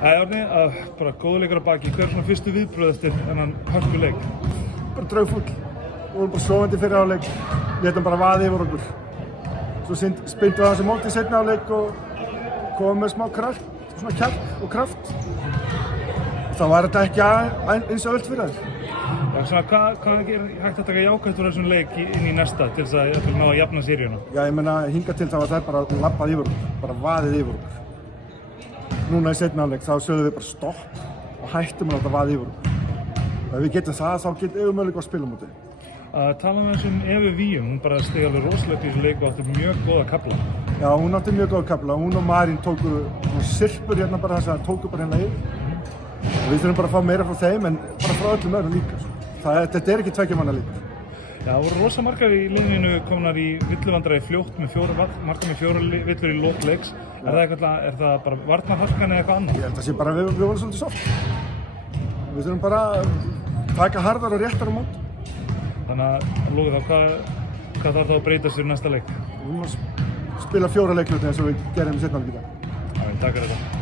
Árni, bara góður leikur á baki. Hver er svona fyrstu viðbrögð eftir þennan hörkuleik? Bara draugfúll. Við vorum bara sofandi fyrir áleik. Létum bara vaði yfir okkur. Svo spyrntum við það sem móti í seinni áleik og komum með smá svona kjark og kraft. Þá var þetta ekki eins og öll fyrir þær. Svona, hvað er hægt að taka jákvæmt úr þessum leik inn í næsta til þess að ná að jafna seríuna? Já, ég meina hingað til þá var það bara labbað yfir okkur, bara vaðið yfir okkur. Núna í seinni áleik þá sögðum við bara stopp og hættum að láta vaðið yfir okkur. Ef við getum það þá getum við mögulega að spila mútið. Tala um Evu Víum, hún bara steg alveg rosalega í þessu leik og átti mjög góða kafla. Já, hún átti mjög góða kafla. Hún og Marín tóku sirpur hérna bara þess að tóku bara hérna yfir. Við þurfum bara að fá meira frá þeim en bara frá öllum öðrum líka. Þetta er ekki tveggjamanna leikur. Já, það voru rosa margar í liðinu komnar í villuvandræði fljótt með margar með 4 villur í lok leiks. Er það bara varnarharkan eða eitthvað annað? Ég held að sé bara við vorum svolítið soft. Við þurfum bara að taka harðar og réttar á mót. Þannig að lóðið þá, hvað þarf þá að breytast fyrir næsta leik? Við þurfum að spila 4 leikluti eins og við gerum í seinni hálfleik í dag. Já, takk fyrir þetta.